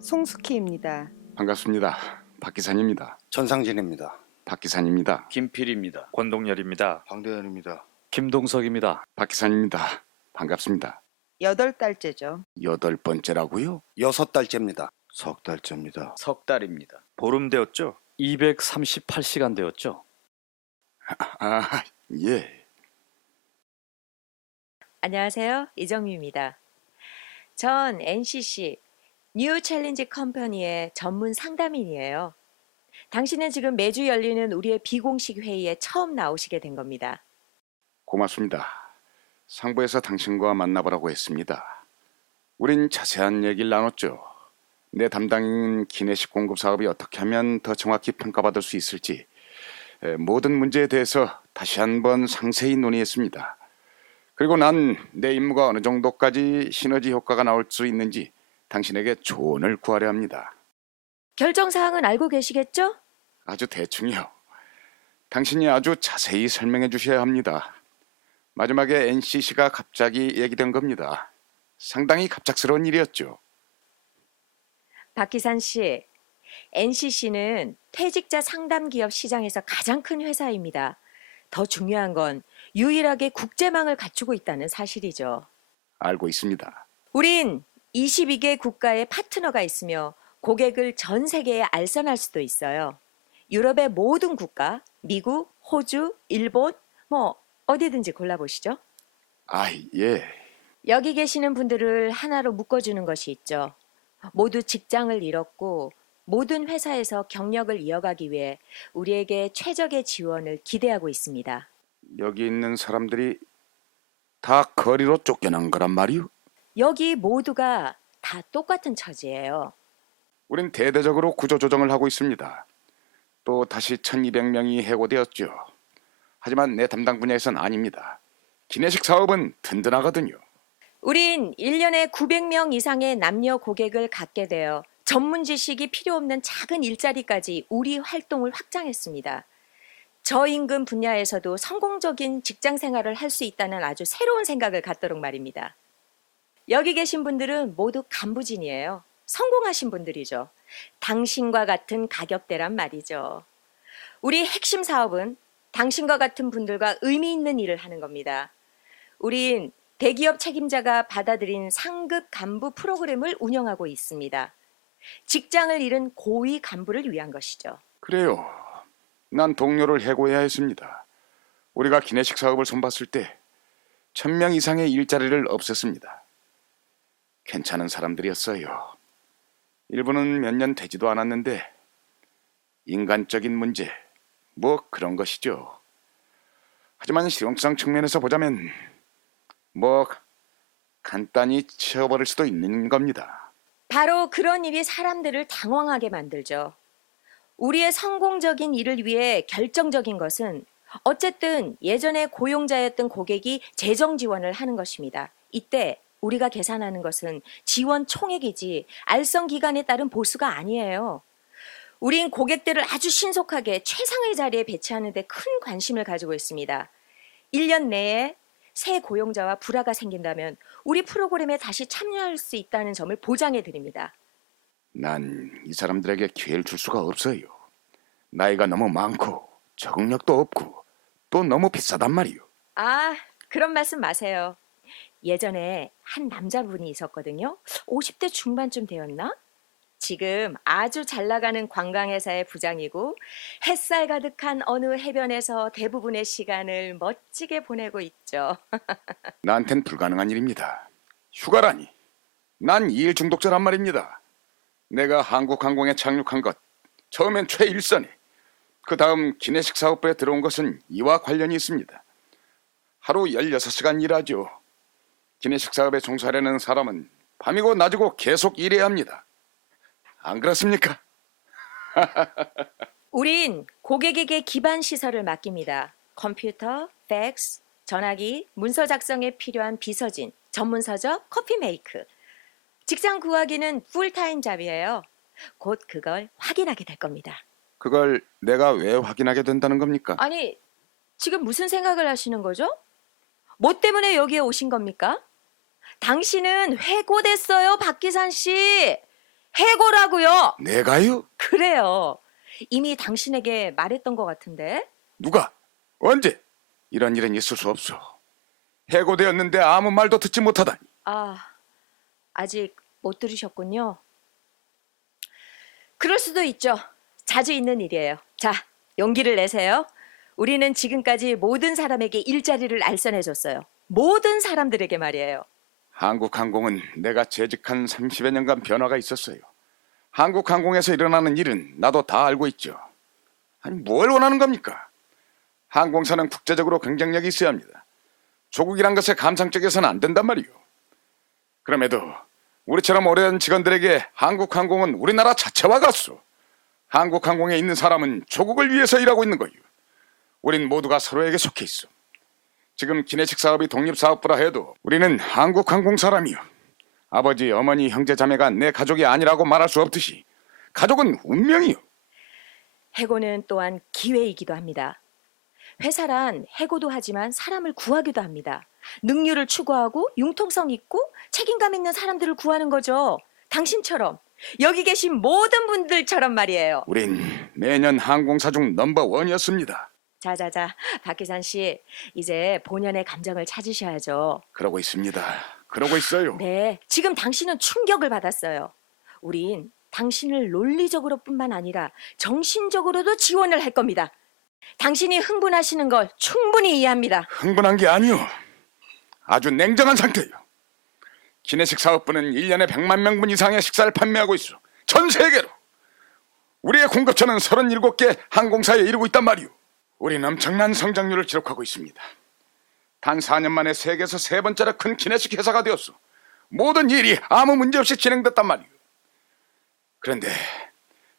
송숙희입니다. 반갑습니다. 박 기사님입니다. 전상진입니다. 박 기사님입니다. 김필입니다. 권동열입니다. 방대현입니다. 김동석입니다. 박 기사님입니다. 반갑습니다. 8달째죠. 8번째라고요? 6달째입니다. 석 달째입니다. 석 달입니다. 보름 되었죠? 238시간 되었죠? 아, 예. 안녕하세요. 이정미입니다. 전 NCC 뉴 챌린지 컴퍼니의 전문 상담인이에요. 당신은 지금 매주 열리는 우리의 비공식 회의에 처음 나오시게 된 겁니다. 고맙습니다. 상부에서 당신과 만나보라고 했습니다. 우린 자세한 얘기를 나눴죠. 내 담당인 기내식 공급 사업이 어떻게 하면 더 정확히 평가받을 수 있을지 모든 문제에 대해서 다시 한번 상세히 논의했습니다. 그리고 난 내 임무가 어느 정도까지 시너지 효과가 나올 수 있는지 당신에게 조언을 구하려 합니다. 결정사항은 알고 계시겠죠? 아주 대충이요. 당신이 아주 자세히 설명해 주셔야 합니다. 마지막에 NCC가 갑자기 얘기된 겁니다. 상당히 갑작스러운 일이었죠. 박기산 씨, NCC는 퇴직자 상담 기업 시장에서 가장 큰 회사입니다. 더 중요한 건 유일하게 국제망을 갖추고 있다는 사실이죠. 알고 있습니다. 우린 22개 국가의 파트너가 있으며 고객을 전 세계에 알선할 수도 있어요. 유럽의 모든 국가, 미국, 호주, 일본, 어디든지 골라보시죠. 아, 예. 여기 계시는 분들을 하나로 묶어주는 것이 있죠. 모두 직장을 잃었고 모든 회사에서 경력을 이어가기 위해 우리에게 최적의 지원을 기대하고 있습니다. 여기 있는 사람들이 다 거리로 쫓겨난 거란 말이요? 여기 모두가 다 똑같은 처지예요. 우린 대대적으로 구조조정을 하고 있습니다. 또 다시 1200명이 해고되었죠. 하지만 내 담당 분야에선 아닙니다. 기내식 사업은 든든하거든요. 우린 1년에 900명 이상의 남녀 고객을 갖게 되어 전문 지식이 필요 없는 작은 일자리까지 우리 활동을 확장했습니다. 저임금 분야에서도 성공적인 직장 생활을 할 수 있다는 아주 새로운 생각을 갖도록 말입니다. 여기 계신 분들은 모두 간부진이에요. 성공하신 분들이죠. 당신과 같은 가격대란 말이죠. 우리 핵심 사업은 당신과 같은 분들과 의미 있는 일을 하는 겁니다. 우린 대기업 책임자가 받아들인 상급 간부 프로그램을 운영하고 있습니다. 직장을 잃은 고위 간부를 위한 것이죠. 그래요. 난 동료를 해고해야 했습니다. 우리가 기내식 사업을 손봤을 때 1000명 이상의 일자리를 없앴습니다. 괜찮은 사람들이었어요. 일부는 몇 년 되지도 않았는데 인간적인 문제, 그런 것이죠. 하지만 실용성 측면에서 보자면 간단히 치워버릴 수도 있는 겁니다. 바로 그런 일이 사람들을 당황하게 만들죠. 우리의 성공적인 일을 위해 결정적인 것은 어쨌든 예전에 고용자였던 고객이 재정 지원을 하는 것입니다. 이때 우리가 계산하는 것은 지원 총액이지 알선 기간에 따른 보수가 아니에요. 우린 고객들을 아주 신속하게 최상의 자리에 배치하는 데 큰 관심을 가지고 있습니다. 1년 내에 새 고용자와 불화가 생긴다면 우리 프로그램에 다시 참여할 수 있다는 점을 보장해 드립니다. 난 이 사람들에게 기회를 줄 수가 없어요. 나이가 너무 많고 적응력도 없고 또 너무 비싸단 말이요. 아, 그런 말씀 마세요. 예전에 한 남자분이 있었거든요. 50대 중반쯤 되었나? 지금 아주 잘 나가는 관광회사의 부장이고 햇살 가득한 어느 해변에서 대부분의 시간을 멋지게 보내고 있죠. 나한텐 불가능한 일입니다. 휴가라니. 난 이 일 중독자란 말입니다. 내가 한국항공에 착륙한 것, 처음엔 최일선에, 그 다음 기내식 사업부에 들어온 것은 이와 관련이 있습니다. 하루 16시간 일하죠. 기내식 사업에 종사하려는 사람은 밤이고 낮이고 계속 일해야 합니다. 안 그렇습니까? 우린 고객에게 기반 시설을 맡깁니다. 컴퓨터, 팩스, 전화기, 문서 작성에 필요한 비서진, 전문 서적, 커피 메이크. 직장 구하기는 풀타임 잡이에요. 곧 그걸 확인하게 될 겁니다. 그걸 내가 왜 확인하게 된다는 겁니까? 아니, 지금 무슨 생각을 하시는 거죠? 뭐 때문에 여기에 오신 겁니까? 당신은 해고됐어요, 박기산 씨. 해고라고요. 내가요? 그래요. 이미 당신에게 말했던 것 같은데. 누가? 언제? 이런 일은 있을 수 없어. 해고되었는데 아무 말도 듣지 못하다니. 아직 못 들으셨군요. 그럴 수도 있죠. 자주 있는 일이에요. 자, 용기를 내세요. 우리는 지금까지 모든 사람에게 일자리를 알선해줬어요. 모든 사람들에게 말이에요. 한국항공은 내가 재직한 30여 년간 변화가 있었어요. 한국항공에서 일어나는 일은 나도 다 알고 있죠. 아니, 뭘 원하는 겁니까? 항공사는 국제적으로 경쟁력이 있어야 합니다. 조국이란 것에 감상적이어서는 안 된단 말이요. 그럼에도 우리처럼 오래된 직원들에게 한국항공은 우리나라 자체와 같소. 한국항공에 있는 사람은 조국을 위해서 일하고 있는 거요. 우린 모두가 서로에게 속해 있어. 지금 기내식 사업이 독립사업부라 해도 우리는 한국항공 사람이요. 아버지, 어머니, 형제, 자매가 내 가족이 아니라고 말할 수 없듯이 가족은 운명이요. 해고는 또한 기회이기도 합니다. 회사란 해고도 하지만 사람을 구하기도 합니다. 능률을 추구하고 융통성 있고 책임감 있는 사람들을 구하는 거죠. 당신처럼, 여기 계신 모든 분들처럼 말이에요. 우린 매년 항공사 중 넘버원이었습니다. 자자자, 박기산 씨, 이제 본연의 감정을 찾으셔야죠. 그러고 있습니다. 그러고 있어요. 네, 지금 당신은 충격을 받았어요. 우린 당신을 논리적으로뿐만 아니라 정신적으로도 지원을 할 겁니다. 당신이 흥분하시는 걸 충분히 이해합니다. 흥분한 게 아니요. 아주 냉정한 상태요. 기내식 사업부는 1년에 100만 명분 이상의 식사를 판매하고 있어. 전 세계로. 우리의 공급처는 37개 항공사에 이르고 있단 말이오. 우린 엄청난 성장률을 기록하고 있습니다. 단 4년 만에 세계에서 세 번째로 큰 기내식 회사가 되었어. 모든 일이 아무 문제 없이 진행됐단 말이오. 그런데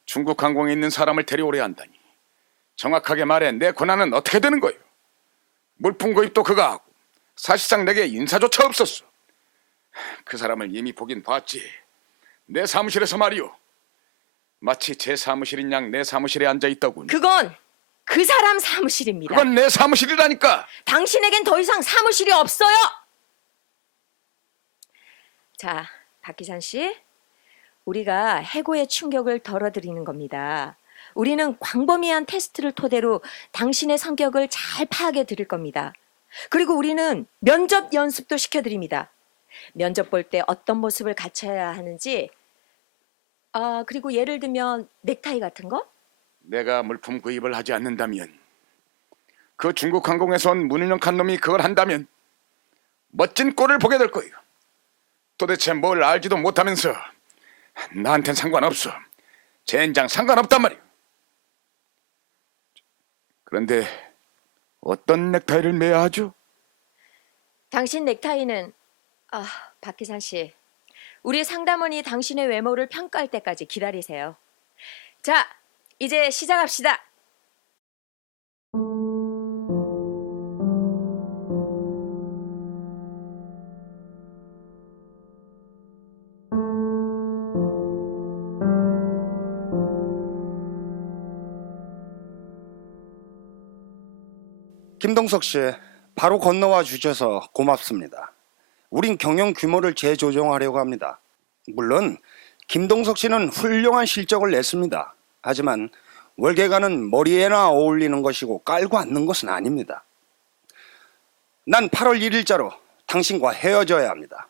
중국 항공에 있는 사람을 데려오려 한다니. 정확하게 말해 내 권한은 어떻게 되는 거예요? 물품 구입도 그가 하고 사실상 내게 인사조차 없었어. 그 사람을 이미 보긴 봤지. 내 사무실에서 말이오. 마치 제 사무실인 양 내 사무실에 앉아있더군. 그건 그 사람 사무실입니다. 그건 내 사무실이라니까. 당신에겐 더 이상 사무실이 없어요. 자, 박기산 씨, 우리가 해고의 충격을 덜어드리는 겁니다. 우리는 광범위한 테스트를 토대로 당신의 성격을 잘 파악해 드릴 겁니다. 그리고 우리는 면접 연습도 시켜드립니다. 면접 볼 때 어떤 모습을 갖춰야 하는지, 그리고 예를 들면 넥타이 같은 거? 내가 물품 구입을 하지 않는다면, 그 중국 항공에서 온 문인영한 놈이 그걸 한다면 멋진 꼴을 보게 될 거예요. 도대체 뭘 알지도 못하면서 나한텐 상관없어. 젠장 상관없단 말이에요. 그런데 어떤 넥타이를 매야 하죠? 당신 넥타이는 박기산 씨, 우리 상담원이 당신의 외모를 평가할 때까지 기다리세요. 자, 이제 시작합시다. 김동석 씨, 바로 건너와 주셔서 고맙습니다. 우린 경영 규모를 재조정하려고 합니다. 물론 김동석 씨는 훌륭한 실적을 냈습니다. 하지만 월계가는 머리에나 어울리는 것이고 깔고 앉는 것은 아닙니다. 난 8월 1일자로 당신과 헤어져야 합니다.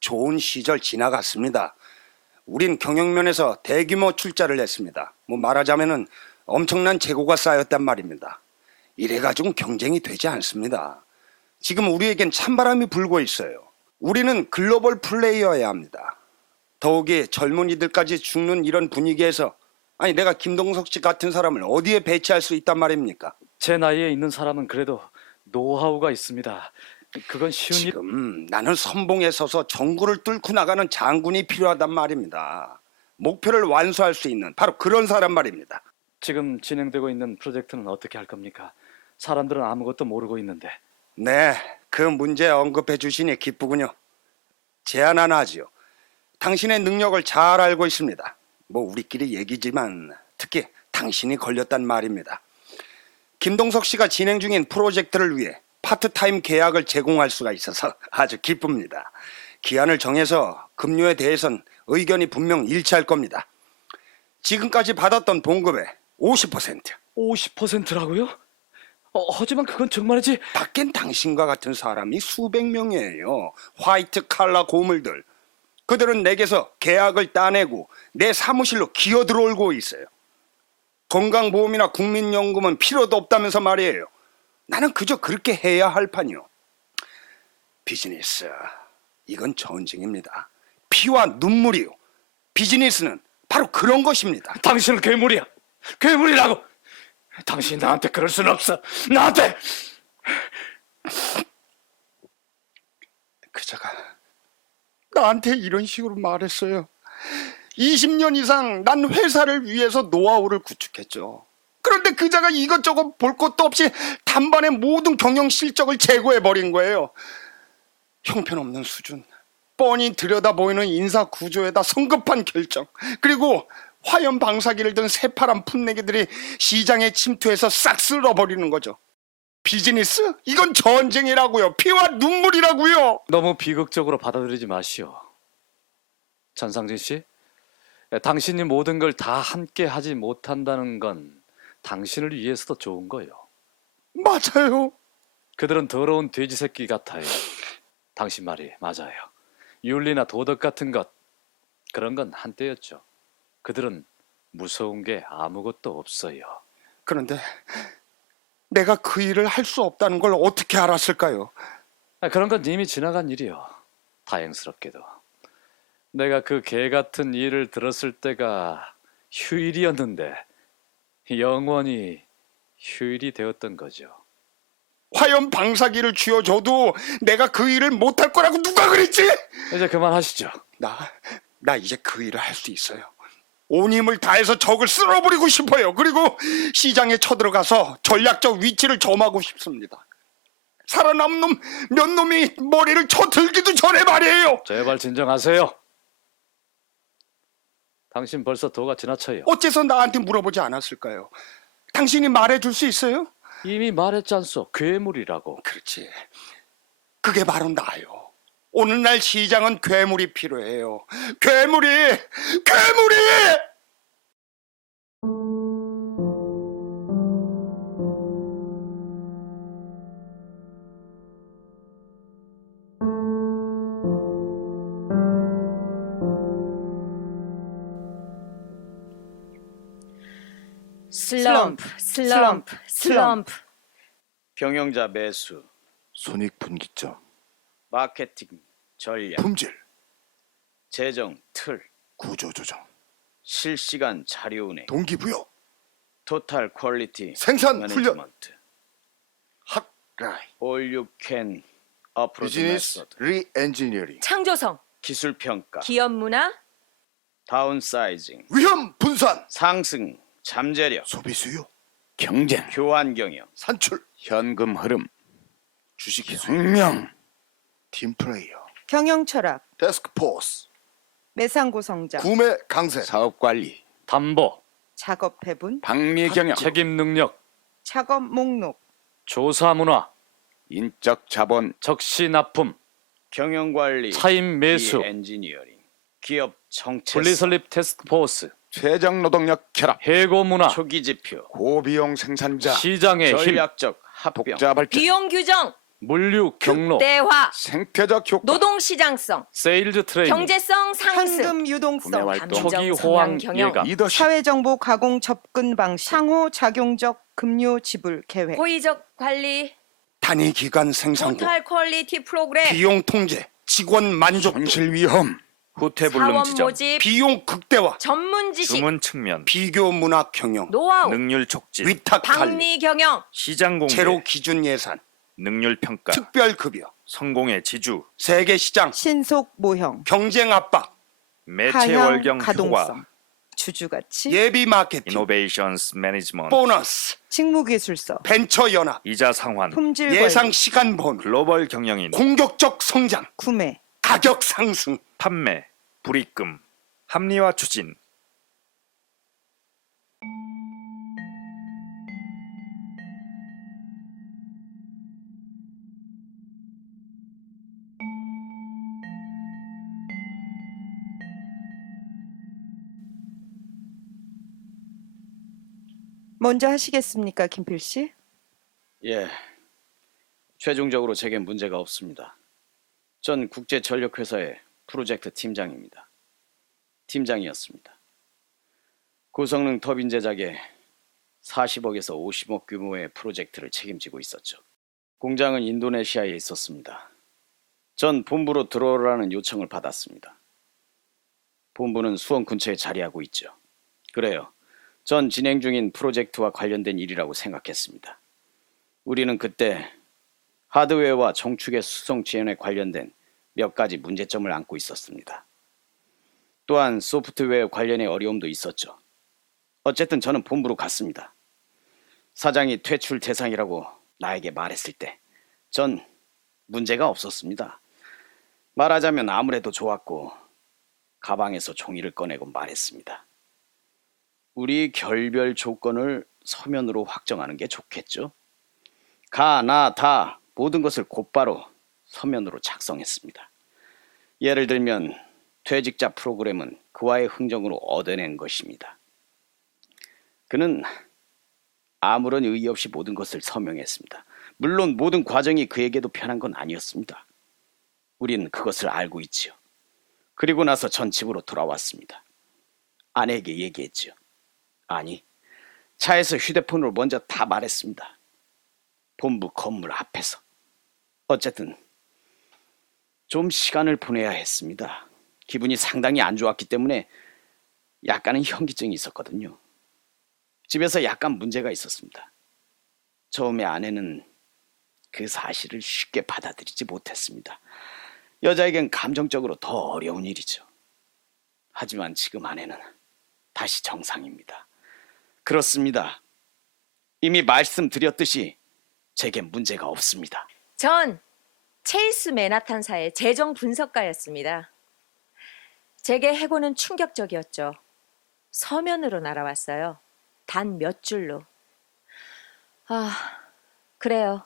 좋은 시절 지나갔습니다. 우린 경영면에서 대규모 출자를 했습니다. 말하자면은 엄청난 재고가 쌓였단 말입니다. 이래가지고 경쟁이 되지 않습니다. 지금 우리에겐 찬바람이 불고 있어요. 우리는 글로벌 플레이어여야 합니다. 더욱이 젊은이들까지 죽는 이런 분위기에서 내가 김동석 씨 같은 사람을 어디에 배치할 수 있단 말입니까? 제 나이에 있는 사람은 그래도 노하우가 있습니다. 그건 쉬운 일. 지금 나는 선봉에 서서 정구를 뚫고 나가는 장군이 필요하단 말입니다. 목표를 완수할 수 있는 바로 그런 사람 말입니다. 지금 진행되고 있는 프로젝트는 어떻게 할 겁니까? 사람들은 아무것도 모르고 있는데. 네, 그 문제 언급해 주시니 기쁘군요. 제안 하나 하지요. 당신의 능력을 잘 알고 있습니다. 우리끼리 얘기지만 특히 당신이 걸렸단 말입니다. 김동석 씨가 진행 중인 프로젝트를 위해 파트타임 계약을 제공할 수가 있어서 아주 기쁩니다. 기한을 정해서 급료에 대해선 의견이 분명 일치할 겁니다. 지금까지 받았던 봉급의 50%. 50%라고요? 하지만 그건 정말이지. 밖엔 당신과 같은 사람이 수백 명이에요. 화이트 칼라 고물들. 그들은 내게서 계약을 따내고 내 사무실로 기어 들어오고 있어요. 건강보험이나 국민연금은 필요도 없다면서 말이에요. 나는 그저 그렇게 해야 할 판이요. 비즈니스, 이건 전쟁입니다. 피와 눈물이요. 비즈니스는 바로 그런 것입니다. 당신은 괴물이야. 괴물이라고. 당신이 나한테 그럴 수는 없어. 나한테. 그자가 나한테 이런 식으로 말했어요. 20년 이상 난 회사를 위해서 노하우를 구축했죠. 그런데 그자가 이것저것 볼 것도 없이 단번에 모든 경영 실적을 제거해버린 거예요. 형편없는 수준, 뻔히 들여다보이는 인사 구조에다 성급한 결정, 그리고 화염 방사기를 든 새파란 풋내기들이 시장에 침투해서 싹 쓸어버리는 거죠. 비즈니스? 이건 전쟁이라고요. 피와 눈물이라고요. 너무 비극적으로 받아들이지 마시오. 전상진 씨, 당신이 모든 걸 다 함께 하지 못한다는 건 당신을 위해서도 좋은 거요. 맞아요. 그들은 더러운 돼지 새끼 같아요. 당신 말이 맞아요. 윤리나 도덕 같은 것, 그런 건 한때였죠. 그들은 무서운 게 아무것도 없어요. 그런데 내가 그 일을 할 수 없다는 걸 어떻게 알았을까요? 그런 건 이미 지나간 일이요. 다행스럽게도. 내가 그 개 같은 일을 들었을 때가 휴일이었는데 영원히 휴일이 되었던 거죠. 화염 방사기를 쥐어줘도 내가 그 일을 못할 거라고 누가 그랬지? 이제 그만하시죠. 나 이제 그 일을 할 수 있어요. 온 힘을 다해서 적을 쓸어버리고 싶어요. 그리고 시장에 쳐들어가서 전략적 위치를 점하고 싶습니다. 살아남은 놈 몇 놈이 머리를 쳐들기도 전에 말이에요. 제발 진정하세요. 당신 벌써 도가 지나쳐요. 어째서 나한테 물어보지 않았을까요? 당신이 말해줄 수 있어요? 이미 말했잖소. 괴물이라고. 그렇지. 그게 바로 나요. 오늘날 시장은 괴물이 필요해요. 괴물이! 슬럼프. 경영자 매수, 손익분기점, 마케팅 전략, 품질, 재정 틀, 구조조정, 실시간 자료 운행, 동기부여, 토탈 퀄리티 생산 훈련, 매니지먼트, 핫라이, all you can 어프로치 비즈니스 메소드, 리엔지니어링, 창조성, 기술 평가, 기업 문화, 다운사이징, 위험 분산, 상승, 잠재력, 소비 수요, 경쟁, 교환 경영, 산출, 현금 흐름, 주식 숙명, 팀 플레이어, 경영 철학, 데스크 포스, 매상고 성장, 구매 강세, 사업 관리, 담보, 작업 배분, 방미 경영, 책임 능력, 작업 목록, 조사 문화, 인적 자본, 적시 납품, 경영 관리, 차임 매수, 엔지니어링, 기업 정체성, 분리설립 테스크포스, 최적 노동력 결합, 해고 문화, 초기 지표, 고비용 생산자, 시장의 힘, 전략적 합병, 독자 발전, 비용 규정, 물류 경로, 대화, 생태적 효과, 노동 시장성, 세일즈 트레이닝, 경제성 상승, 현금 구매 유동성, 활동, 감정 초기 성향 호황 경영, 예감, 리더십, 사회정보 가공 접근 방식, 상호작용적 급료 지불 계획, 고의적 관리, 단위 기간 생산고, 토탈 퀄리티 프로그램, 비용 통제, 직원 만족도, 손실 위험, 후퇴불능 사원 지정, 모집, 비용 극대화, 전문 지식, 주문 측면, 비교 문화 경영, 노하우, 능률 촉진, 위탁 관리, 방리 경영, 시장 공개, 제로 기준 예산, 능률 평가, 특별 급여, 성공의 지주, 세계 시장, 신속 모형, 경쟁 압박, 매체 하향 월경 가동성, 효과, 주주가치, 예비 마케팅, 이노베이션스 매니지먼트, 보너스, 직무기술서, 벤처 연합, 이자 상환, 품질 예상 관리, 시간 번호, 글로벌 경영인, 공격적 성장, 구매, 가격 상승, 판매, 불입금, 합리화 추진, 먼저 하시겠습니까, 김필 씨? 예, 최종적으로 제겐 문제가 없습니다. 전 국제전력회사의 프로젝트 팀장입니다. 팀장이었습니다. 고성능 터빈 제작에 40억에서 50억 규모의 프로젝트를 책임지고 있었죠. 공장은 인도네시아에 있었습니다. 전 본부로 들어오라는 요청을 받았습니다. 본부는 수원 근처에 자리하고 있죠. 그래요. 전 진행 중인 프로젝트와 관련된 일이라고 생각했습니다. 우리는 그때 하드웨어와 정축의 수송 지연에 관련된 몇 가지 문제점을 안고 있었습니다. 또한 소프트웨어 관련의 어려움도 있었죠. 어쨌든 저는 본부로 갔습니다. 사장이 퇴출 대상이라고 나에게 말했을 때 전 문제가 없었습니다. 말하자면 아무래도 좋았고 가방에서 종이를 꺼내고 말했습니다. 우리 결별 조건을 서면으로 확정하는 게 좋겠죠? 가, 나, 다 모든 것을 곧바로 서면으로 작성했습니다. 예를 들면 퇴직자 프로그램은 그와의 흥정으로 얻어낸 것입니다. 그는 아무런 의의 없이 모든 것을 서명했습니다. 물론 모든 과정이 그에게도 편한 건 아니었습니다. 우리는 그것을 알고 있지요. 그리고 나서 전 집으로 돌아왔습니다. 아내에게 얘기했지요. 아니, 차에서 휴대폰으로 먼저 다 말했습니다. 본부 건물 앞에서. 어쨌든 좀 시간을 보내야 했습니다. 기분이 상당히 안 좋았기 때문에 약간은 현기증이 있었거든요. 집에서 약간 문제가 있었습니다. 처음에 아내는 그 사실을 쉽게 받아들이지 못했습니다. 여자에겐 감정적으로 더 어려운 일이죠. 하지만 지금 아내는 다시 정상입니다. 그렇습니다. 이미 말씀드렸듯이 제겐 문제가 없습니다. 전 체이스 맨하탄사의 재정 분석가였습니다. 제게 해고는 충격적이었죠. 서면으로 날아왔어요. 단 몇 줄로. 그래요.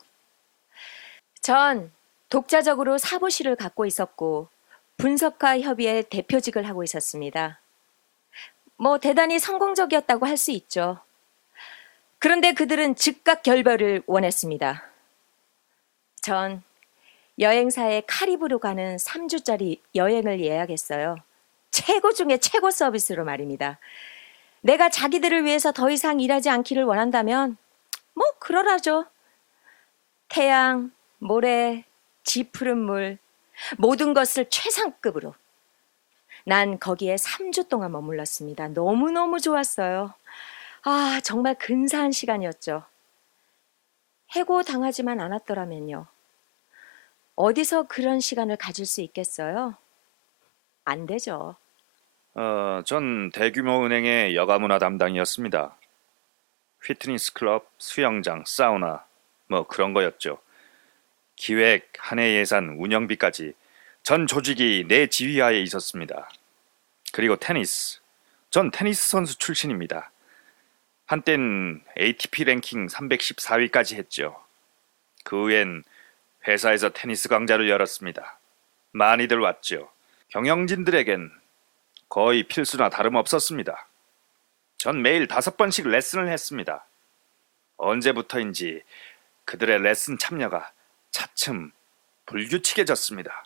전 독자적으로 사무실을 갖고 있었고 분석가 협의회 대표직을 하고 있었습니다. 뭐 대단히 성공적이었다고 할 수 있죠. 그런데 그들은 즉각 결별을 원했습니다. 전 여행사의 카리브로 가는 3주짜리 여행을 예약했어요. 최고 중에 최고 서비스로 말입니다. 내가 자기들을 위해서 더 이상 일하지 않기를 원한다면 뭐 그러라죠. 태양, 모래, 짙푸른 물, 모든 것을 최상급으로. 난 거기에 3주 동안 머물렀습니다. 너무너무 좋았어요. 정말 근사한 시간이었죠. 해고 당하지만 않았더라면요. 어디서 그런 시간을 가질 수 있겠어요? 안 되죠. 전 대규모 은행의 여가문화 담당이었습니다. 피트니스 클럽, 수영장, 사우나 뭐 그런 거였죠. 기획, 한 해 예산, 운영비까지 전 조직이 내 지휘하에 있었습니다. 그리고 테니스. 전 테니스 선수 출신입니다. 한땐 ATP 랭킹 314위까지 했죠. 그 후엔 회사에서 테니스 강좌를 열었습니다. 많이들 왔죠. 경영진들에겐 거의 필수나 다름없었습니다. 전 매일 5번씩 레슨을 했습니다. 언제부터인지 그들의 레슨 참여가 차츰 불규칙해졌습니다.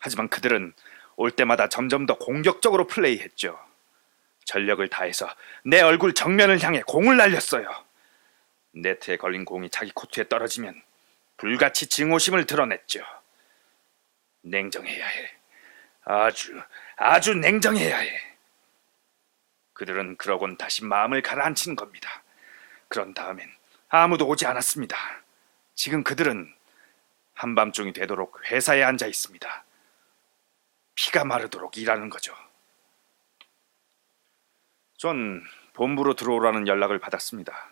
하지만 그들은 올 때마다 점점 더 공격적으로 플레이했죠. 전력을 다해서 내 얼굴 정면을 향해 공을 날렸어요. 네트에 걸린 공이 자기 코트에 떨어지면 불같이 증오심을 드러냈죠. 냉정해야 해. 아주 냉정해야 해. 그들은 그러곤 다시 마음을 가라앉히는 겁니다. 그런 다음엔 아무도 오지 않았습니다. 지금 그들은 한밤중이 되도록 회사에 앉아 있습니다. 피가 마르도록 일하는 거죠. 전 본부로 들어오라는 연락을 받았습니다.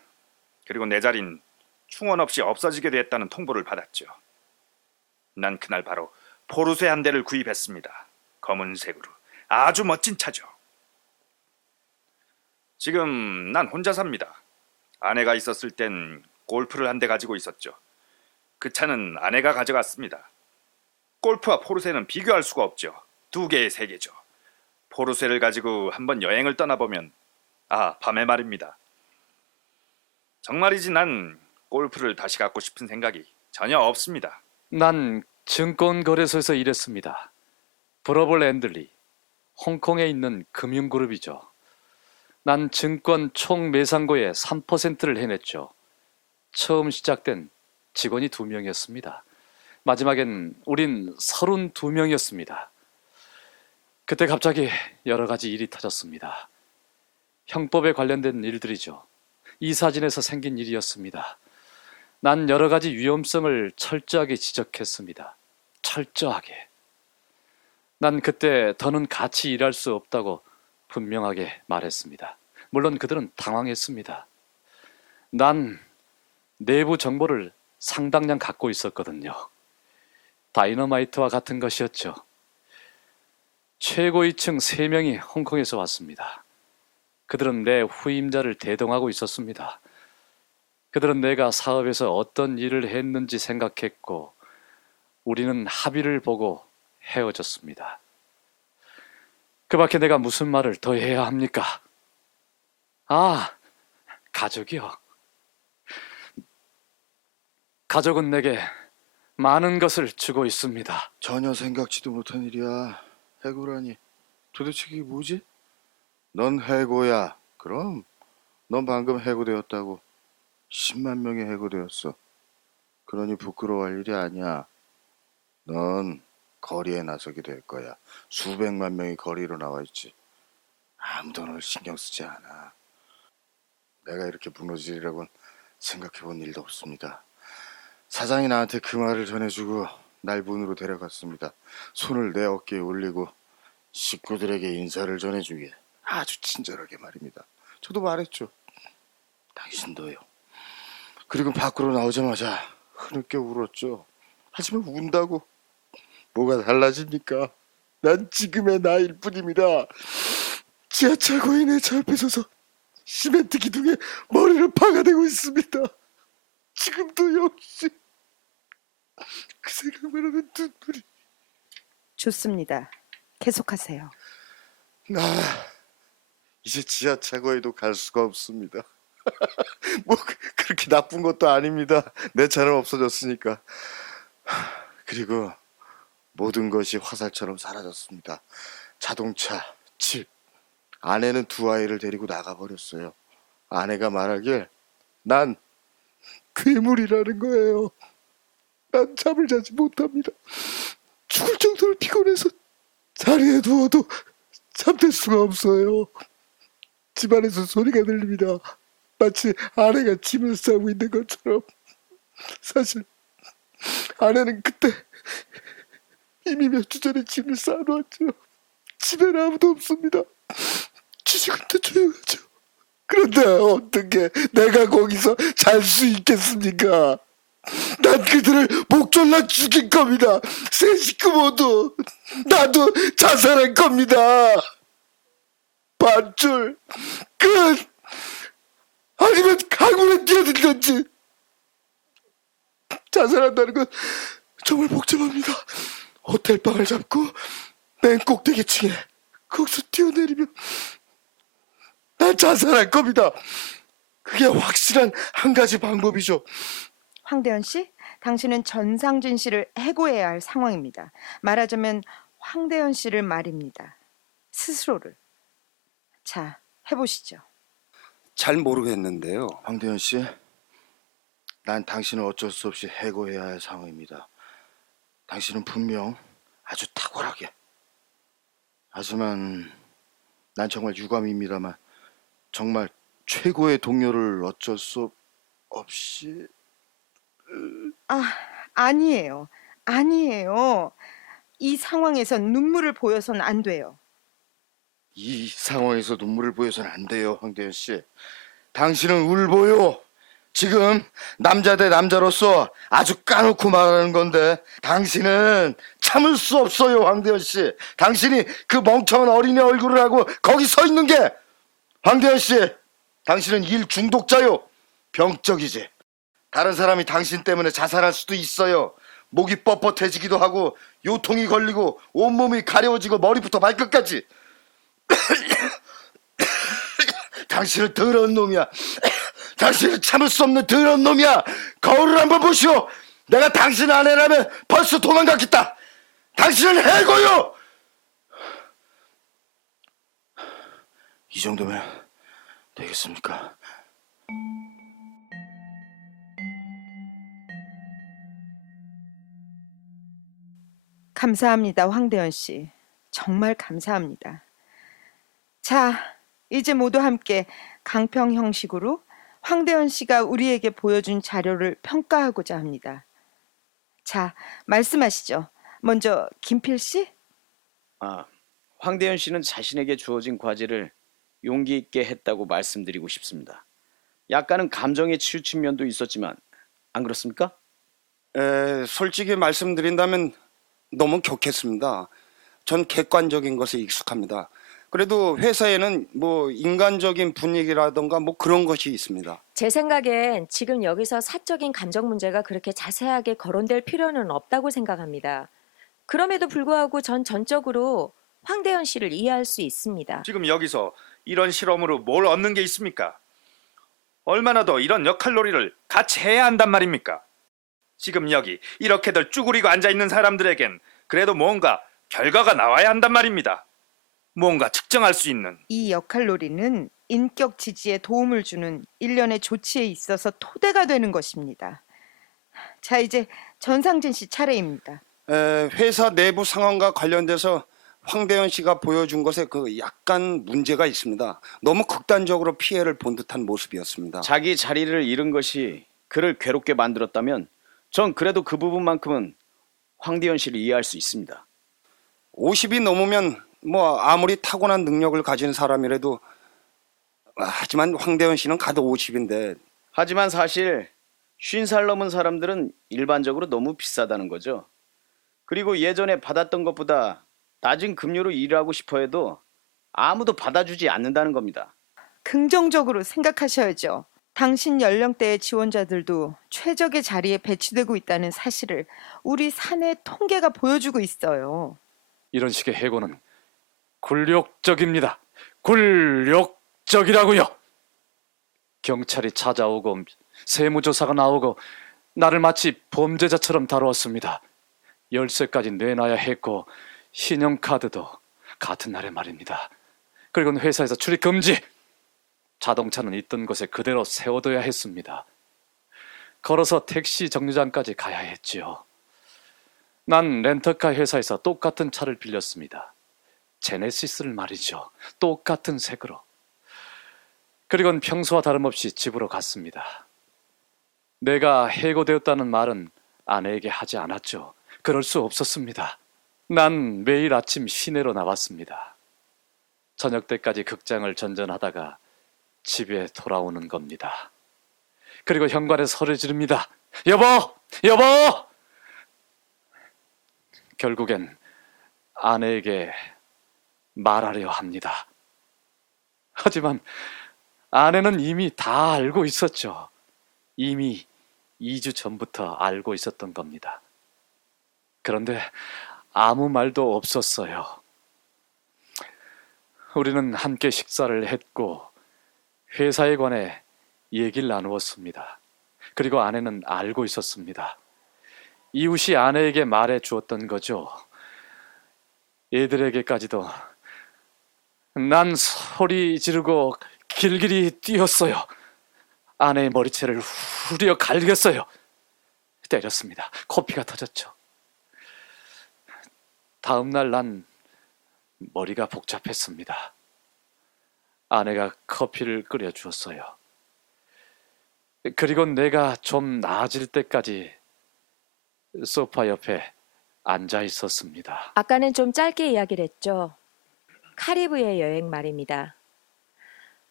그리고 내 자리는 충원 없이 없어지게 됐다는 통보를 받았죠. 난 그날 바로 포르쉐 한 대를 구입했습니다. 검은색으로 아주 멋진 차죠. 지금 난 혼자 삽니다. 아내가 있었을 땐 골프를 한 대 가지고 있었죠. 그 차는 아내가 가져갔습니다. 골프와 포르쉐는 비교할 수가 없죠. 두 개의 세계죠. 포르쉐를 가지고 한번 여행을 떠나보면 밤에 말입니다. 정말이지 난 골프를 다시 갖고 싶은 생각이 전혀 없습니다. 난 증권거래소에서 일했습니다. 브러블 앤들리, 홍콩에 있는 금융그룹이죠. 난 증권 총 매상고의 3%를 해냈죠. 처음 시작된 직원이 2명이었습니다. 마지막엔 우린 32명이었습니다. 그때 갑자기 여러 가지 일이 터졌습니다. 형법에 관련된 일들이죠. 이 사진에서 생긴 일이었습니다. 난 여러 가지 위험성을 철저하게 지적했습니다. 철저하게. 난 그때 더는 같이 일할 수 없다고 분명하게 말했습니다. 물론 그들은 당황했습니다. 난 내부 정보를 상당량 갖고 있었거든요. 다이너마이트와 같은 것이었죠. 최고위층 3명이 홍콩에서 왔습니다. 그들은 내 후임자를 대동하고 있었습니다. 그들은 내가 사업에서 어떤 일을 했는지 생각했고 우리는 합의를 보고 헤어졌습니다. 그 밖에 내가 무슨 말을 더 해야 합니까? 아, 가족이요. 가족은 내게 많은 것을 주고 있습니다. 전혀 생각지도 못한 일이야. 해고라니. 도대체 이게 뭐지? 넌 해고야. 그럼 넌 방금 해고되었다고. 10만 명이 해고되었어. 그러니 부끄러워할 일이 아니야. 넌 거리에 나서게 될 거야. 수백만 명이 거리로 나와 있지. 아무도 널 신경 쓰지 않아. 내가 이렇게 무너지리라고는 생각해 본 일도 없습니다. 사장이 나한테 그 말을 전해주고 날 문으로 데려갔습니다. 손을 내 어깨에 올리고 식구들에게 인사를 전해주게. 아주 친절하게 말입니다. 저도 말했죠. 당신도요. 그리고 밖으로 나오자마자 흐느껴 울었죠. 하지만 운다고 뭐가 달라집니까? 난 지금의 나일 뿐입니다. 지하철 고인의 차 앞에 서서 시멘트 기둥에 머리를 박아대고 있습니다. 지금도 역시 그 생각만 하면 눈물이. 좋습니다. 계속하세요. 나 이제 지하차고에도 갈 수가 없습니다. 뭐 그렇게 나쁜 것도 아닙니다. 내 차는 없어졌으니까. 그리고 모든 것이 화살처럼 사라졌습니다. 자동차, 집. 아내는 2아이를 데리고 나가버렸어요. 아내가 말하길 난 괴물이라는 거예요. 난 잠을 자지 못합니다. 죽을 정도로 피곤해서 자리에 누워도 잠들 수가 없어요. 집안에서 소리가 들립니다. 마치 아내가 짐을 싸고 있는 것처럼. 사실 아내는 그때 이미 몇 주 전에 짐을 싸놓았죠. 집에는 아무도 없습니다. 주식은 조용하죠. 그런데 어떻게 내가 거기서 잘 수 있겠습니까? 난 그들을 목졸라 죽일 겁니다. 세 식구 모두. 나도 자살할 겁니다. 반줄 끝. 아니면 강물에 뛰어들든지. 자살한다는 건 정말 복잡합니다. 호텔방을 잡고 맨 꼭대기층에 거기서 뛰어내리면 난 자살할 겁니다. 그게 확실한 한 가지 방법이죠. 황대현 씨, 당신은 전상진 씨를 해고해야 할 상황입니다. 말하자면 황대현 씨를 말입니다. 스스로를. 자, 해보시죠. 잘 모르겠는데요. 황대현 씨, 난 당신을 어쩔 수 없이 해고해야 할 상황입니다. 당신은 분명 아주 탁월하게. 하지만 난 정말 유감입니다만 정말 최고의 동료를 어쩔 수 없이. 아니에요. 아니에요. 이 상황에선 눈물을 보여선 안 돼요. 이 상황에서 눈물을 보여서는 안 돼요, 황대현 씨. 당신은 울보요. 지금 남자 대 남자로서 아주 까놓고 말하는 건데 당신은 참을 수 없어요, 황대현 씨. 당신이 그 멍청한 어린애 얼굴을 하고 거기 서 있는 게. 황대현 씨, 당신은 일 중독자요. 병적이지. 다른 사람이 당신 때문에 자살할 수도 있어요. 목이 뻣뻣해지기도 하고 요통이 걸리고 온몸이 가려워지고 머리부터 발끝까지. 당신은 더러운 놈이야. 당신은 참을 수 없는 더러운 놈이야. 거울을 한번 보시오. 내가 당신 아내라면 벌써 도망갔겠다. 당신은 해고요. 이 정도면 되겠습니까? 감사합니다, 황대현 씨. 정말 감사합니다. 자, 이제 모두 함께 강평 형식으로 황대현 씨가 우리에게 보여준 자료를 평가하고자 합니다. 자, 말씀하시죠. 먼저 김필 씨? 황대현 씨는 자신에게 주어진 과제를 용기 있게 했다고 말씀드리고 싶습니다. 약간은 감정에 치우친 면도 있었지만 안 그렇습니까? 솔직히 말씀드린다면 너무 격했습니다. 전 객관적인 것에 익숙합니다. 그래도 회사에는 뭐 인간적인 분위기라던가 뭐 그런 것이 있습니다. 제 생각엔 지금 여기서 사적인 감정 문제가 그렇게 자세하게 거론될 필요는 없다고 생각합니다. 그럼에도 불구하고 전 전적으로 황대현 씨를 이해할 수 있습니다. 지금 여기서 이런 실험으로 뭘 얻는 게 있습니까? 얼마나 더 이런 역할놀이를 같이 해야 한단 말입니까? 지금 여기 이렇게들 쭈그리고 앉아있는 사람들에겐 그래도 뭔가 결과가 나와야 한단 말입니다. 뭔가 측정할 수 있는. 이 역할놀이는 인격 지지에 도움을 주는 일련의 조치에 있어서 토대가 되는 것입니다. 자, 이제 전상진 씨 차례입니다. 회사 내부 상황과 관련돼서 황대현 씨가 보여준 것에 그 약간 문제가 있습니다. 너무 극단적으로 피해를 본 듯한 모습이었습니다. 자기 자리를 잃은 것이 그를 괴롭게 만들었다면 전 그래도 그 부분만큼은 황대현 씨를 이해할 수 있습니다. 50이 넘으면 뭐 아무리 타고난 능력을 가진 사람이라도 하지만 황대현 씨는 가도 50인데 하지만 사실 50살 넘은 사람들은 일반적으로 너무 비싸다는 거죠. 그리고 예전에 받았던 것보다 낮은 급료로 일하고 싶어 해도 아무도 받아주지 않는다는 겁니다. 긍정적으로 생각하셔야죠. 당신 연령대의 지원자들도 최적의 자리에 배치되고 있다는 사실을 우리 사내 통계가 보여주고 있어요. 이런 식의 해고는 굴욕적입니다. 굴욕적이라고요. 경찰이 찾아오고 세무조사가 나오고 나를 마치 범죄자처럼 다루었습니다. 열쇠까지 내놔야 했고 신용카드도 같은 날에 말입니다. 그리고 회사에서 출입 금지. 자동차는 있던 곳에 그대로 세워둬야 했습니다. 걸어서 택시 정류장까지 가야 했지요. 난 렌터카 회사에서 똑같은 차를 빌렸습니다. 제네시스를 말이죠. 똑같은 색으로. 그리고 평소와 다름없이 집으로 갔습니다. 내가 해고되었다는 말은 아내에게 하지 않았죠. 그럴 수 없었습니다. 난 매일 아침 시내로 나왔습니다. 저녁 때까지 극장을 전전하다가 집에 돌아오는 겁니다. 그리고 현관에 소리 지릅니다. 여보! 여보! 결국엔 아내에게 말하려 합니다. 하지만 아내는 이미 다 알고 있었죠. 이미 2주 전부터 알고 있었던 겁니다. 그런데 아무 말도 없었어요. 우리는 함께 식사를 했고 회사에 관해 얘기를 나누었습니다. 그리고 아내는 알고 있었습니다. 이웃이 아내에게 말해 주었던 거죠. 애들에게까지도. 난 소리 지르고 길길이 뛰었어요. 아내의 머리채를 후려 갈겼어요. 때렸습니다. 코피가 터졌죠. 다음 날 난 머리가 복잡했습니다. 아내가 커피를 끓여 주었어요. 그리고 내가 좀 나아질 때까지 소파 옆에 앉아 있었습니다. 아까는 좀 짧게 이야기를 했죠. 카리브해 여행 말입니다.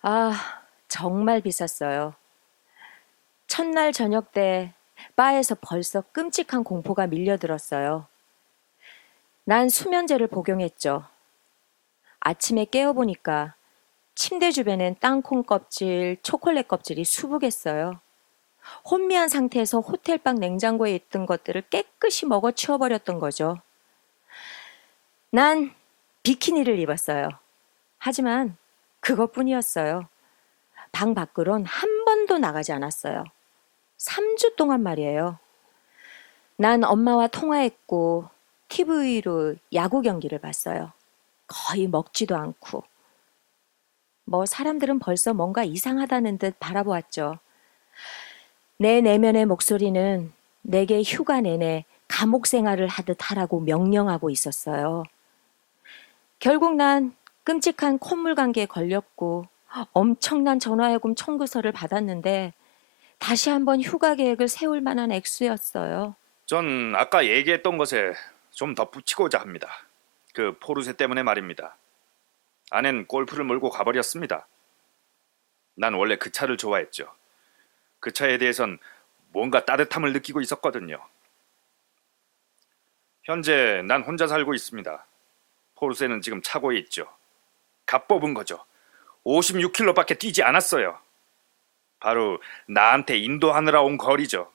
아, 정말 비쌌어요. 첫날 저녁 때 바에서 벌써 끔찍한 공포가 밀려들었어요. 난 수면제를 복용했죠. 아침에 깨어보니까 침대 주변엔 땅콩 껍질, 초콜릿 껍질이 수북했어요. 혼미한 상태에서 호텔방 냉장고에 있던 것들을 깨끗이 먹어 치워버렸던 거죠. 난 비키니를 입었어요. 하지만 그것뿐이었어요. 방 밖으론 한 번도 나가지 않았어요. 3주 동안 말이에요. 난 엄마와 통화했고 TV로 야구 경기를 봤어요. 거의 먹지도 않고. 뭐 사람들은 벌써 뭔가 이상하다는 듯 바라보았죠. 내 내면의 목소리는 내게 휴가 내내 감옥 생활을 하듯 하라고 명령하고 있었어요. 결국 난 끔찍한 콧물 감기에 걸렸고 엄청난 전화요금 청구서를 받았는데 다시 한번 휴가 계획을 세울 만한 액수였어요. 전 아까 얘기했던 것에 좀 덧붙이고자 합니다. 그 포르쉐 때문에 말입니다. 아낸 골프를 몰고 가버렸습니다. 난 원래 그 차를 좋아했죠. 그 차에 대해선 뭔가 따뜻함을 느끼고 있었거든요. 현재 난 혼자 살고 있습니다. 포르쉐는 지금 차고에 있죠. 갓 뽑은 거죠. 56km밖에 뛰지 않았어요. 바로 나한테 인도하느라 온 거리죠.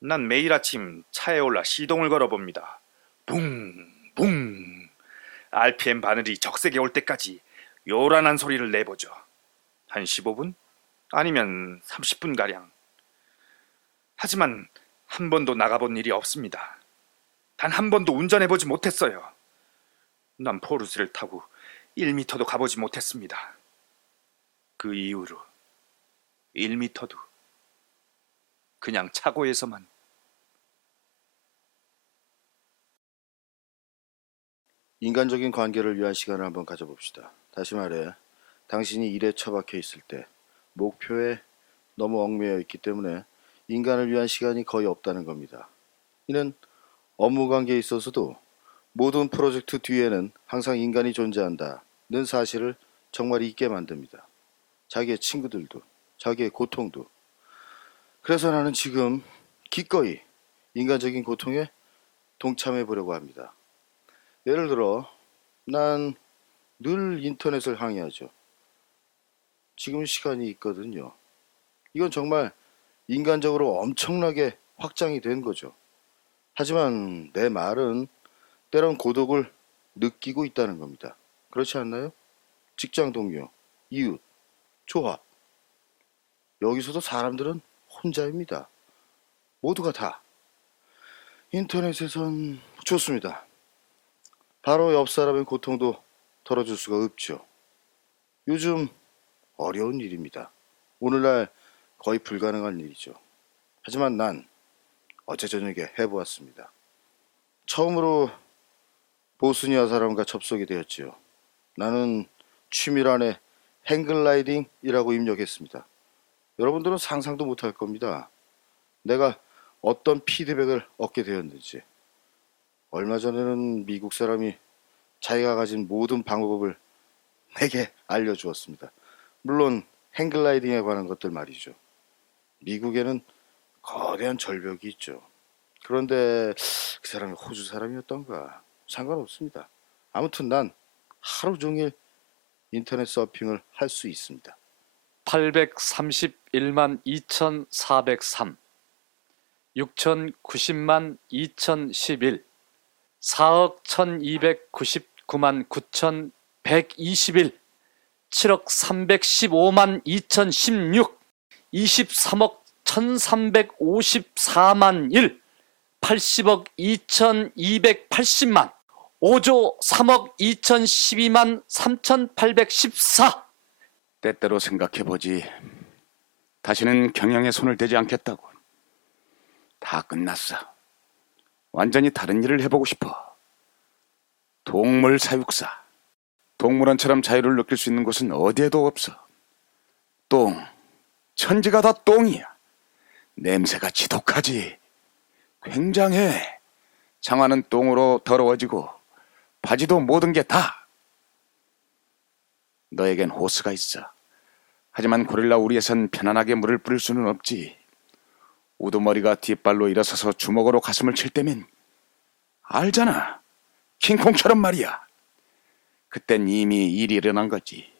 난 매일 아침 차에 올라 시동을 걸어봅니다. 붕, 붕. RPM 바늘이 적색에 올 때까지 요란한 소리를 내보죠. 한 15분? 아니면 30분가량. 하지만 한 번도 나가본 일이 없습니다. 단 한 번도 운전해보지 못했어요. 난 포르쉐를 타고 1m도 가보지 못했습니다. 그 이후로 1m도 그냥 차고에서만. 인간적인 관계를 위한 시간을 한번 가져봅시다. 다시 말해, 당신이 일에 처박혀 있을 때 목표에 너무 얽매여 있기 때문에 인간을 위한 시간이 거의 없다는 겁니다. 이는 업무 관계에 있어서도 모든 프로젝트 뒤에는 항상 인간이 존재한다는 사실을 정말 잊게 만듭니다. 자기의 친구들도, 자기의 고통도. 그래서 나는 지금 기꺼이 인간적인 고통에 동참해 보려고 합니다. 예를 들어 난 늘 인터넷을 항의하죠. 지금 시간이 있거든요. 이건 정말 인간적으로 엄청나게 확장이 된 거죠. 하지만 내 말은 때론 고독을 느끼고 있다는 겁니다. 그렇지 않나요? 직장 동료, 이웃, 조합. 여기서도 사람들은 혼자입니다. 모두가 다. 인터넷에선 좋습니다. 바로 옆 사람의 고통도 덜어줄 수가 없죠. 요즘 어려운 일입니다. 오늘날 거의 불가능한 일이죠. 하지만 난 어제 저녁에 해보았습니다. 처음으로 보스니아 사람과 접속이 되었지요. 나는 취미란에 행글라이딩이라고 입력했습니다. 여러분들은 상상도 못할 겁니다. 내가 어떤 피드백을 얻게 되었는지. 얼마 전에는 미국 사람이 자기가 가진 모든 방법을 내게 알려주었습니다. 물론 행글라이딩에 관한 것들 말이죠. 미국에는 거대한 절벽이 있죠. 그런데 그 사람이 호주 사람이었던가 상관없습니다. 아무튼 난 하루 종일 인터넷 서핑을 할 수 있습니다. 831만 2403, 6090만 2011, 4억 1299만 9121, 7억 315만 2016, 23억 1354만 1, 80억 2280만, 5조 3억 2012만 3814. 때때로 생각해보지. 다시는 경영에 손을 대지 않겠다고. 다 끝났어. 완전히 다른 일을 해보고 싶어. 동물 사육사. 동물원처럼 자유를 느낄 수 있는 곳은 어디에도 없어. 똥. 천지가 다 똥이야. 냄새가 지독하지. 굉장해. 장화는 똥으로 더러워지고 바지도 모든 게 다. 너에겐 호스가 있어. 하지만 고릴라 우리에선 편안하게 물을 뿌릴 수는 없지. 우두머리가 뒷발로 일어서서 주먹으로 가슴을 칠 때면 알잖아. 킹콩처럼 말이야. 그땐 이미 일이 일어난 거지.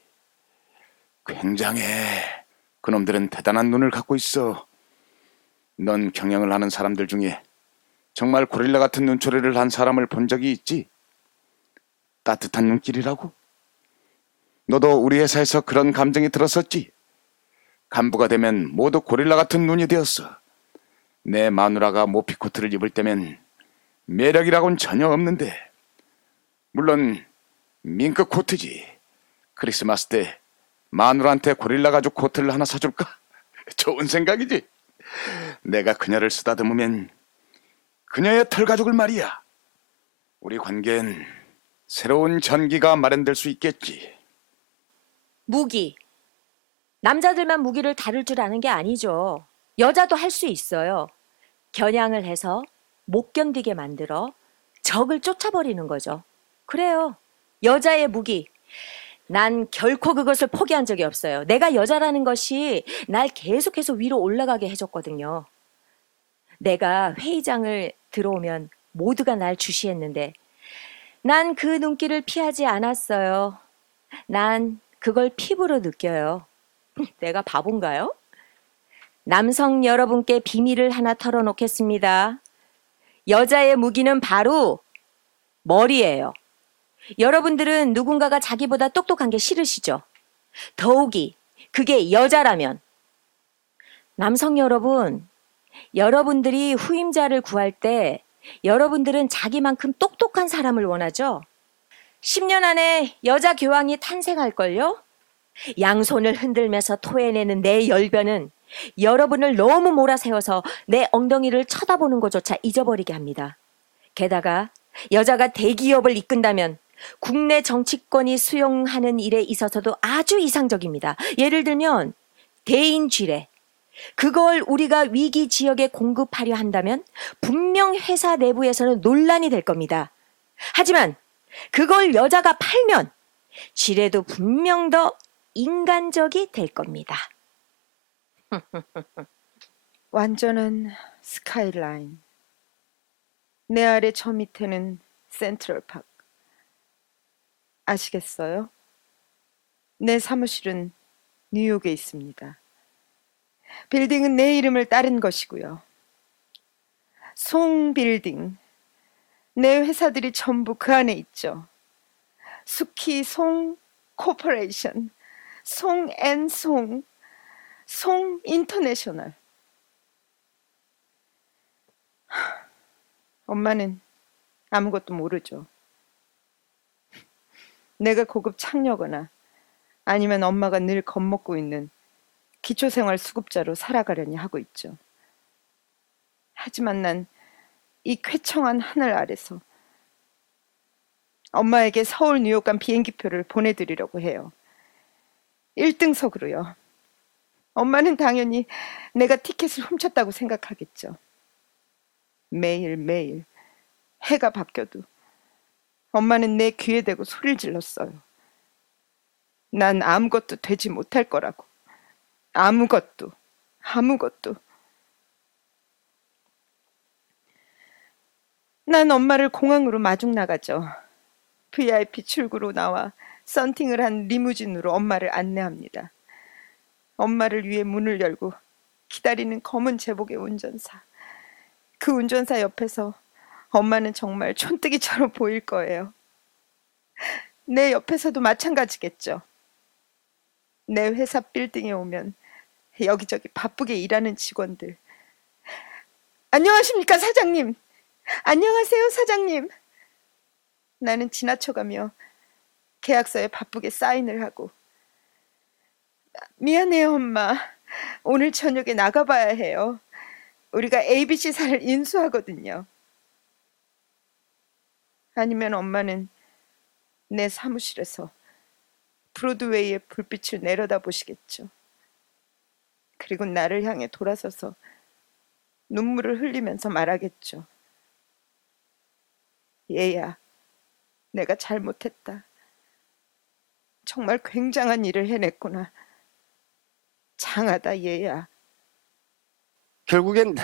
굉장해. 그놈들은 대단한 눈을 갖고 있어. 넌 경영을 하는 사람들 중에 정말 고릴라 같은 눈초리를 한 사람을 본 적이 있지? 따뜻한 눈길이라고? 너도 우리 회사에서 그런 감정이 들었었지? 간부가 되면 모두 고릴라 같은 눈이 되었어. 내 마누라가 모피 코트를 입을 때면 매력이라고는 전혀 없는데, 물론 밍크 코트지. 크리스마스 때 마누라한테 고릴라 가죽 코트를 하나 사줄까? 좋은 생각이지. 내가 그녀를 쓰다듬으면 그녀의 털 가죽을 말이야. 우리 관계엔 새로운 전기가 마련될 수 있겠지. 무기. 남자들만 무기를 다룰 줄 아는 게 아니죠. 여자도 할 수 있어요. 겨냥을 해서 못 견디게 만들어 적을 쫓아버리는 거죠. 그래요. 여자의 무기. 난 결코 그것을 포기한 적이 없어요. 내가 여자라는 것이 날 계속해서 위로 올라가게 해줬거든요. 내가 회의장을 들어오면 모두가 날 주시했는데 난 그 눈길을 피하지 않았어요. 난 그걸 피부로 느껴요. 내가 바본가요? 남성 여러분께 비밀을 하나 털어놓겠습니다. 여자의 무기는 바로 머리예요. 여러분들은 누군가가 자기보다 똑똑한 게 싫으시죠? 더욱이 그게 여자라면. 남성 여러분, 여러분들이 후임자를 구할 때 여러분들은 자기만큼 똑똑한 사람을 원하죠? 10년 안에 여자 교황이 탄생할걸요? 양손을 흔들면서 토해내는 내 열변은 여러분을 너무 몰아세워서 내 엉덩이를 쳐다보는 것조차 잊어버리게 합니다. 게다가 여자가 대기업을 이끈다면 국내 정치권이 수용하는 일에 있어서도 아주 이상적입니다. 예를 들면 대인쥐래. 그걸 우리가 위기 지역에 공급하려 한다면 분명 회사 내부에서는 논란이 될 겁니다. 하지만 그걸 여자가 팔면 지뢰도 분명 더 인간적이 될 겁니다. 완전한 스카이라인. 내 아래 저 밑에는 센트럴파크. 아시겠어요? 내 사무실은 뉴욕에 있습니다. 빌딩은 내 이름을 따른 것이고요. 송 빌딩. 내 회사들이 전부 그 안에 있죠. 수키 송 코퍼레이션, 송 앤 송, 송 인터내셔널. 엄마는 아무것도 모르죠. 내가 고급 창녀거나 아니면 엄마가 늘 겁먹고 있는 기초생활 수급자로 살아가려니 하고 있죠. 하지만 난 이 쾌청한 하늘 아래서 엄마에게 서울 뉴욕 간 비행기표를 보내드리려고 해요. 1등석으로요. 엄마는 당연히 내가 티켓을 훔쳤다고 생각하겠죠. 매일매일 해가 바뀌어도 엄마는 내 귀에 대고 소리를 질렀어요. 난 아무것도 되지 못할 거라고. 아무것도. 난 엄마를 공항으로 마중 나가죠. VIP 출구로 나와 썬팅을 한 리무진으로 엄마를 안내합니다. 엄마를 위해 문을 열고 기다리는 검은 제복의 운전사. 그 운전사 옆에서 엄마는 정말 촌뜨기처럼 보일 거예요. 내 옆에서도 마찬가지겠죠. 내 회사 빌딩에 오면 여기저기 바쁘게 일하는 직원들. 안녕하십니까, 사장님. 안녕하세요, 사장님. 나는 지나쳐가며 계약서에 바쁘게 사인을 하고. 미안해요, 엄마. 오늘 저녁에 나가봐야 해요. 우리가 ABC사를 인수하거든요. 아니면 엄마는 내 사무실에서 브로드웨이의 불빛을 내려다보시겠죠. 그리고 나를 향해 돌아서서 눈물을 흘리면서 말하겠죠. 얘야, 내가 잘못했다. 정말 굉장한 일을 해냈구나. 장하다, 얘야. 결국엔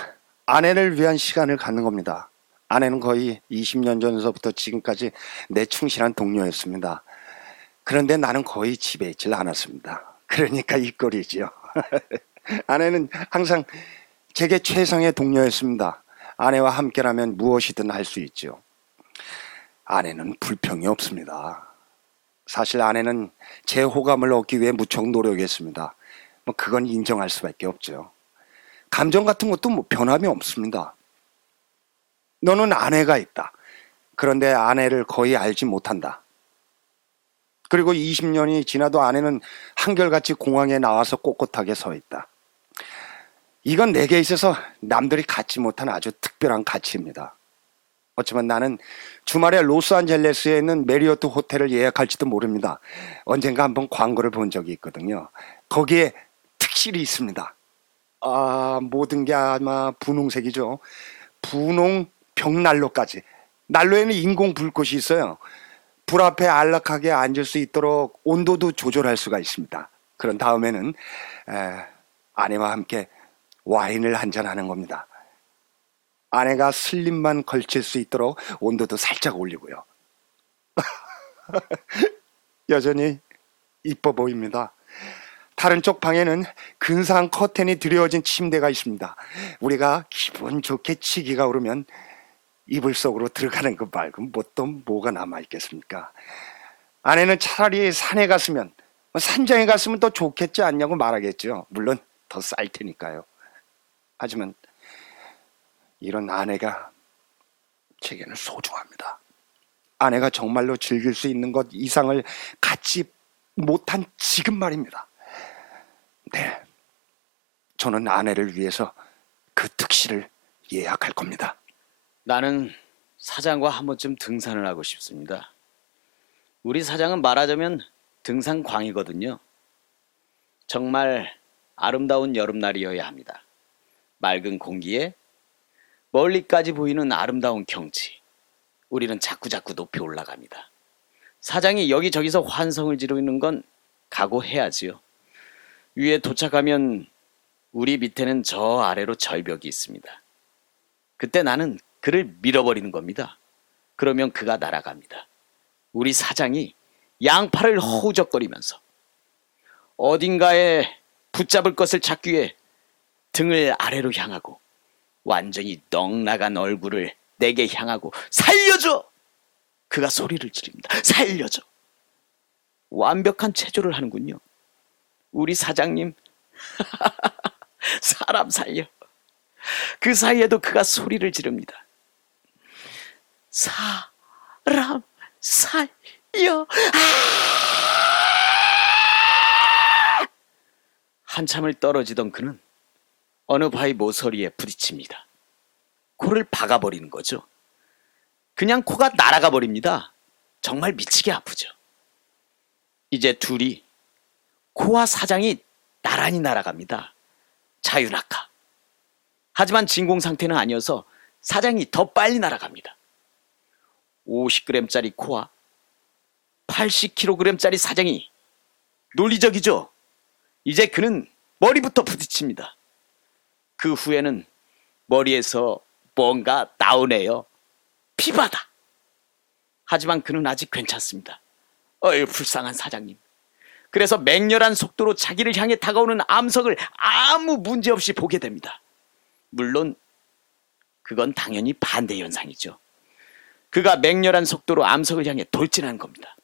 아내를 위한 시간을 갖는 겁니다. 아내는 거의 20년 전서부터 지금까지 내 충실한 동료였습니다. 그런데 나는 거의 집에 있질 않았습니다. 그러니까 이 꼴이지요. 아내는 항상 제게 최상의 동료였습니다. 아내와 함께라면 무엇이든 할 수 있죠. 아내는 불평이 없습니다. 사실 아내는 제 호감을 얻기 위해 무척 노력했습니다. 뭐 그건 인정할 수밖에 없죠. 감정 같은 것도 뭐 변함이 없습니다. 너는 아내가 있다. 그런데 아내를 거의 알지 못한다. 그리고 20년이 지나도 아내는 한결같이 공항에 나와서 꼿꼿하게 서 있다. 이건 내게 있어서 남들이 갖지 못한 아주 특별한 가치입니다. 어쩌면 나는 주말에 로스앤젤레스에 있는 메리어트 호텔을 예약할지도 모릅니다. 언젠가 한번 광고를 본 적이 있거든요. 거기에 특실이 있습니다. 모든 게 아마 분홍색이죠. 분홍 벽난로까지. 난로에는 인공 불꽃이 있어요. 불 앞에 안락하게 앉을 수 있도록 온도도 조절할 수가 있습니다. 그런 다음에는 아내와 함께 와인을 한잔하는 겁니다. 아내가 슬립만 걸칠 수 있도록 온도도 살짝 올리고요. 여전히 이뻐 보입니다. 다른 쪽 방에는 근사한 커튼이 드려진 침대가 있습니다. 우리가 기분 좋게 치기가 오르면 이불 속으로 들어가는 것 말고 또 뭐가 남아있겠습니까? 아내는 차라리 산에 갔으면, 산장에 갔으면 더 좋겠지 않냐고 말하겠죠. 물론 더 쌀 테니까요. 하지만 이런 아내가 제게는 소중합니다. 아내가 정말로 즐길 수 있는 것 이상을 갖지 못한 지금 말입니다. 네, 저는 아내를 위해서 그 특실을 예약할 겁니다. 나는 사장과 한 번쯤 등산을 하고 싶습니다. 우리 사장은 말하자면 등산광이거든요. 정말 아름다운 여름날이어야 합니다. 맑은 공기에 멀리까지 보이는 아름다운 경치. 우리는 자꾸자꾸 높이 올라갑니다. 사장이 여기저기서 환성을 지르는 건 각오해야지요. 위에 도착하면 우리 밑에는 저 아래로 절벽이 있습니다. 그때 나는 그를 밀어버리는 겁니다. 그러면 그가 날아갑니다. 우리 사장이 양팔을 허우적거리면서 어딘가에 붙잡을 것을 찾기 위해 등을 아래로 향하고 완전히 넉나간 얼굴을 내게 향하고 살려줘! 그가 소리를 지릅니다. 살려줘! 완벽한 체조를 하는군요. 우리 사장님 사람 살려. 그 사이에도 그가 소리를 지릅니다. 사람 살려. 한참을 떨어지던 그는 어느 바위 모서리에 부딪힙니다. 코를 박아버리는 거죠. 그냥 코가 날아가 버립니다. 정말 미치게 아프죠. 이제 둘이 코와 사장이 나란히 날아갑니다. 자유낙하. 하지만 진공 상태는 아니어서 사장이 더 빨리 날아갑니다. 50g짜리 코와 80kg짜리 사장이 논리적이죠. 이제 그는 머리부터 부딪힙니다. 그 후에는 머리에서 뭔가 나오네요. 피바다. 하지만 그는 아직 괜찮습니다. 어휴, 불쌍한 사장님. 그래서 맹렬한 속도로 자기를 향해 다가오는 암석을 아무 문제 없이 보게 됩니다. 물론 그건 당연히 반대 현상이죠. 그가 맹렬한 속도로 암석을 향해 돌진하는 겁니다.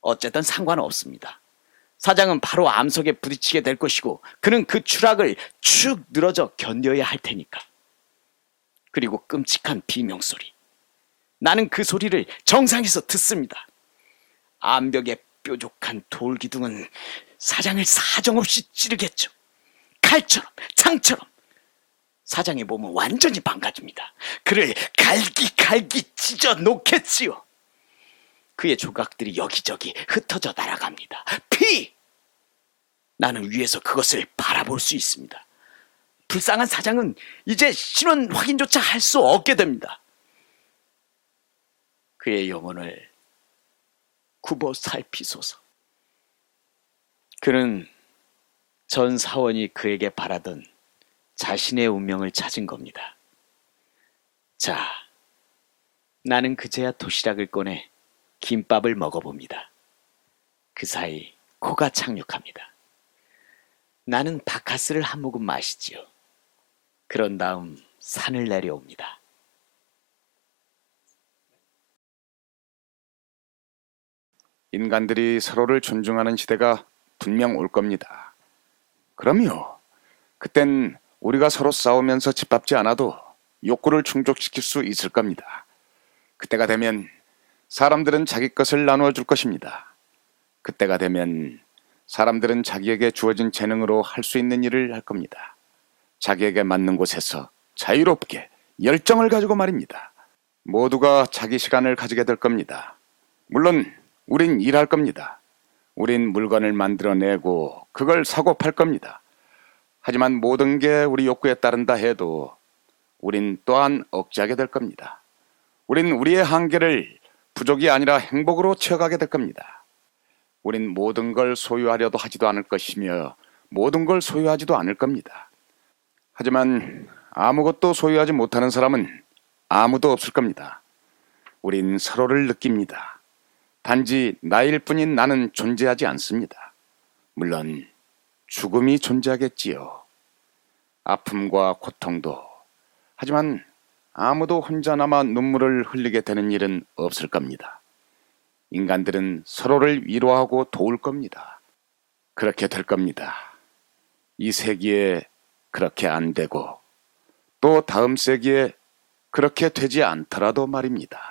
어쨌든 상관없습니다. 사장은 바로 암석에 부딪히게 될 것이고 그는 그 추락을 축 늘어져 견뎌야 할 테니까. 그리고 끔찍한 비명소리. 나는 그 소리를 정상에서 듣습니다. 암벽에 뾰족한 돌기둥은 사장을 사정없이 찌르겠죠. 칼처럼, 창처럼. 사장의 몸은 완전히 망가집니다. 그를 갈기 찢어 놓겠지요. 그의 조각들이 여기저기 흩어져 날아갑니다. 피! 나는 위에서 그것을 바라볼 수 있습니다. 불쌍한 사장은 이제 신원 확인조차 할 수 없게 됩니다. 그의 영혼을 굽어 살피소서. 그는 전 사원이 그에게 바라던 자신의 운명을 찾은 겁니다. 자, 나는 그제야 도시락을 꺼내 김밥을 먹어봅니다. 그 사이 코가 착륙합니다. 나는 바카스를 한 모금 마시지요. 그런 다음 산을 내려옵니다. 인간들이 서로를 존중하는 시대가 분명 올 겁니다. 그럼요. 그땐 우리가 서로 싸우면서 짓밟지 않아도 욕구를 충족시킬 수 있을 겁니다. 그때가 되면 사람들은 자기 것을 나누어 줄 것입니다. 그때가 되면 사람들은 자기에게 주어진 재능으로 할 수 있는 일을 할 겁니다. 자기에게 맞는 곳에서 자유롭게 열정을 가지고 말입니다. 모두가 자기 시간을 가지게 될 겁니다. 물론 우린 일할 겁니다. 우린 물건을 만들어내고 그걸 사고 팔 겁니다. 하지만 모든 게 우리 욕구에 따른다 해도 우린 또한 억제하게 될 겁니다. 우린 우리의 한계를 부족이 아니라 행복으로 채워가게 될 겁니다. 우린 모든 걸 소유하려도 하지도 않을 것이며 모든 걸 소유하지도 않을 겁니다. 하지만 아무것도 소유하지 못하는 사람은 아무도 없을 겁니다. 우린 서로를 느낍니다. 단지 나일 뿐인 나는 존재하지 않습니다. 물론 죽음이 존재하겠지요. 아픔과 고통도. 하지만 아무도 혼자 남아 눈물을 흘리게 되는 일은 없을 겁니다. 인간들은 서로를 위로하고 도울 겁니다. 그렇게 될 겁니다. 이 세기에 그렇게 안 되고 또 다음 세기에 그렇게 되지 않더라도 말입니다.